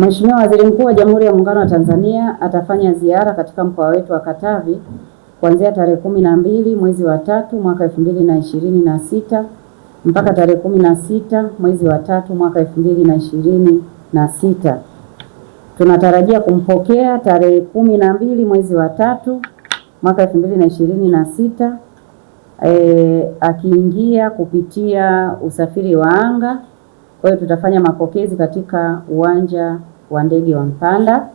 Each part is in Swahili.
Mheshimiwa Waziri Mkuu wa Jamhuri ya Muungano wa Tanzania atafanya ziara katika mkoa wetu wa Katavi kuanzia tarehe 12 mwezi wa 3 mwaka 2026 mpaka tarehe 16 mwezi wa 3 mwaka 2026. Tunatarajia kumpokea tarehe 12 mwezi wa 3 mwaka 2026 akiingia kupitia usafiri wa anga. Kwa hiyo tutafanya mapokezi katika uwanja wa ndege wa Mpanda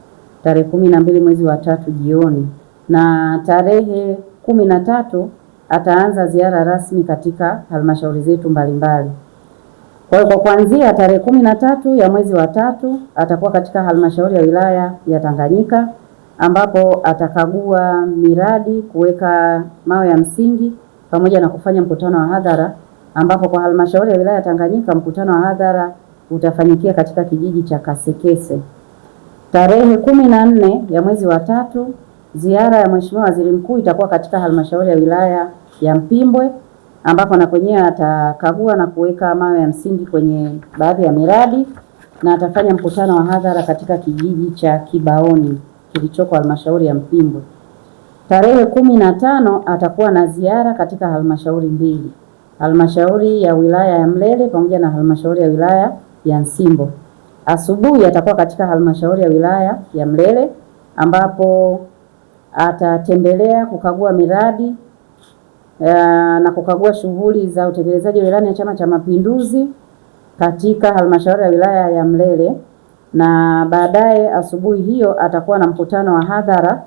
tarehe 12 mwezi wa 3 jioni, na tarehe 13 ataanza ziara rasmi katika halmashauri zetu mbalimbali. Kwa hiyo kwa kuanzia tarehe 13 ya mwezi wa 3 atakuwa katika halmashauri ya wilaya ya Tanganyika ambapo atakagua miradi, kuweka mawe ya msingi pamoja na kufanya mkutano wa hadhara, ambapo kwa halmashauri ya wilaya ya Tanganyika mkutano wa hadhara utafanyikia katika kijiji cha Kasekese. Tarehe 14 ya mwezi wa 3 ziara ya Mheshimiwa Waziri Mkuu itakuwa katika halmashauri ya wilaya ya Mpimbwe ambapo na kwenyewe atakagua na kuweka mawe ya msingi kwenye baadhi ya miradi, na atafanya mkutano wa hadhara katika kijiji cha Kibaoni kilichoko halmashauri ya Mpimbwe. Tarehe 15 atakuwa na ziara katika halmashauri mbili, halmashauri ya wilaya ya Mlele pamoja na halmashauri ya wilaya ya Nsimbo. Asubuhi atakuwa katika halmashauri ya wilaya ya Mlele ambapo atatembelea kukagua miradi na kukagua shughuli za utekelezaji wa ilani ya Chama cha Mapinduzi katika halmashauri ya wilaya ya Mlele, na baadaye asubuhi hiyo atakuwa na mkutano wa hadhara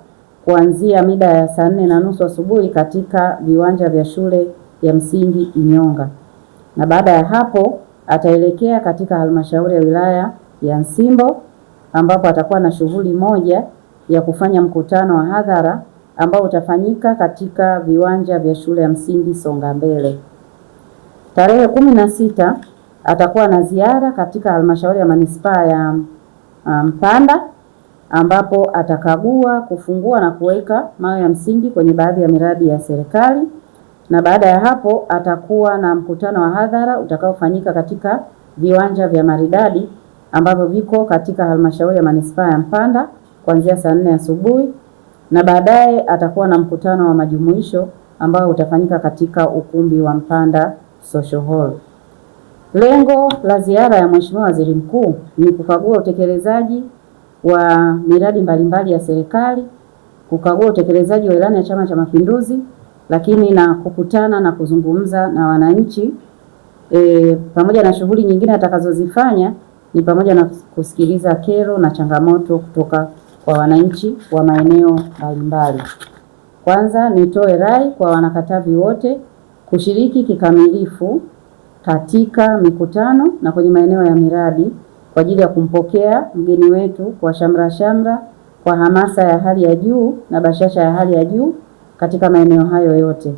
kuanzia mida ya saa 4:30 asubuhi katika viwanja vya shule ya msingi Inyonga, na baada ya hapo ataelekea katika halmashauri ya wilaya ya Nsimbo ambapo atakuwa na shughuli moja ya kufanya mkutano wa hadhara ambao utafanyika katika viwanja vya shule ya msingi Songa Mbele. Tarehe 16 atakuwa na ziara katika halmashauri ya manispaa ya Mpanda ambapo atakagua, kufungua na kuweka mawe ya msingi kwenye baadhi ya miradi ya serikali, na baada ya hapo atakuwa na mkutano wa hadhara utakaofanyika katika viwanja vya Maridadi ambavyo viko katika halmashauri ya manispaa ya Mpanda kuanzia saa 4 asubuhi, na baadaye atakuwa na mkutano wa majumuisho ambao utafanyika katika ukumbi wa Mpanda Social Hall. Lengo la ziara ya Mheshimiwa Waziri Mkuu ni kukagua utekelezaji wa miradi mbalimbali ya serikali, kukagua utekelezaji wa ilani ya Chama cha Mapinduzi, lakini na kukutana na kuzungumza na wananchi pamoja na shughuli nyingine atakazozifanya ni pamoja na kusikiliza kero na changamoto kutoka kwa wananchi wa maeneo mbalimbali. Kwanza nitoe rai kwa wanakatavi wote kushiriki kikamilifu katika mikutano na kwenye maeneo ya miradi kwa ajili ya kumpokea mgeni wetu kwa shamra shamra, kwa hamasa ya hali ya juu na bashasha ya hali ya juu katika maeneo hayo yote.